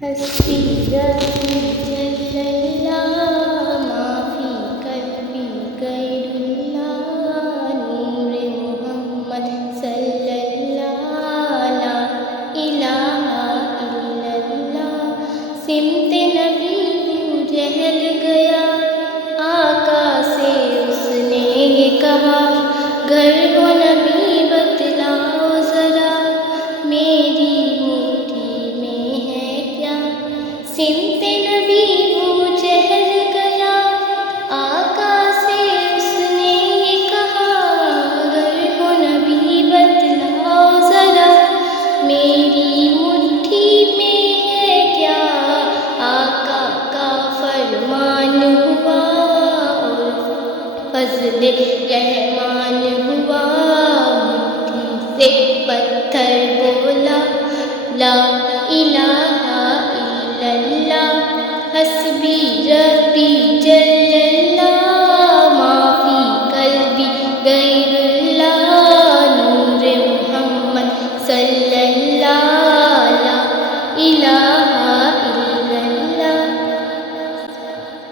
حسبي ربي جل الله ما في قلبي غير الله نور محمد صلی اللہ لا الہ الا اللہ سمت نبی وہ جہل گیا آقا سے اس نے یہ کہا گھر ہو نبی بتلاؤ ذرا میری مٹھی میں ہے کیا سمت نبی وہ جہل گیا آقا سے اس نے یہ کہا اگر ہو نبی بتلاؤ ذرا میری مٹھی میں ہے کیا آقا کا فرمان ہوا اور فضل رحمان ہوا مٹھی سے پتھر بولا لا الہ الا اللہ حسبی ربی جل اللہ ما فی قلبی غیر اللہ نور محمد صلی اللہ لا الہ الا اللہ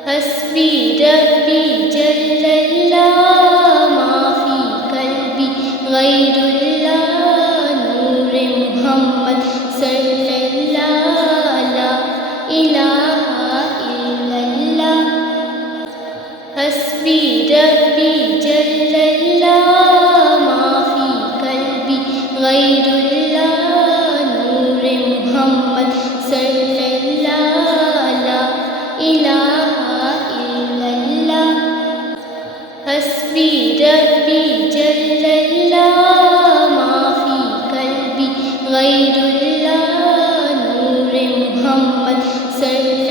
حسبی ربی جل اللہ ما فی قلبی غیر اللہ نور محمد صلی اللہ لا الہ الا اللہ حسبی ربی جل اللہ ما فی قلبی غیر اللہ نور محمد صلی اللہ لا الہ الا اللہ حسبی ربی جل اللہ ما فی قلبی غیر اللہ نور محمد صلی